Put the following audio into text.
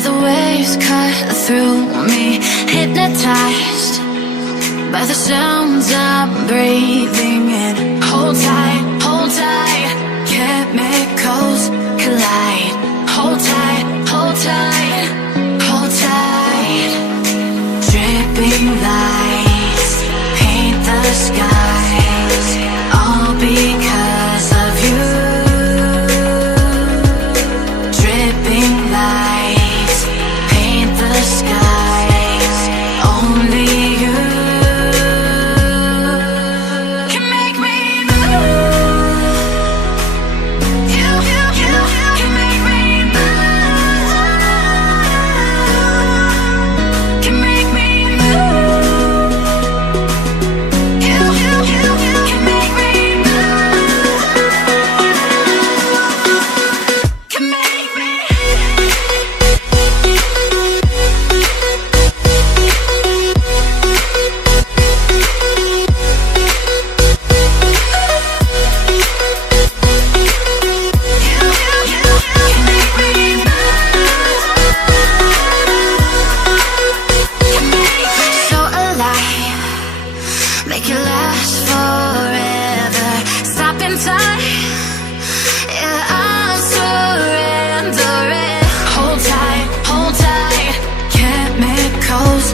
where the waves cut through me, hypnotized by the sounds I'm breathing in. Hold tight, chemicals collide. Hold tight, hold tight, hold tight. Dripping lights paint the skies, all because of you. Dripping lights paint the skies, only you can make me move. You can make me move. Can make me move. You can make me move. Can make me. So alive, make it last forever. Stop in time, yeah, I'll surrender it. Hold tight, chemicals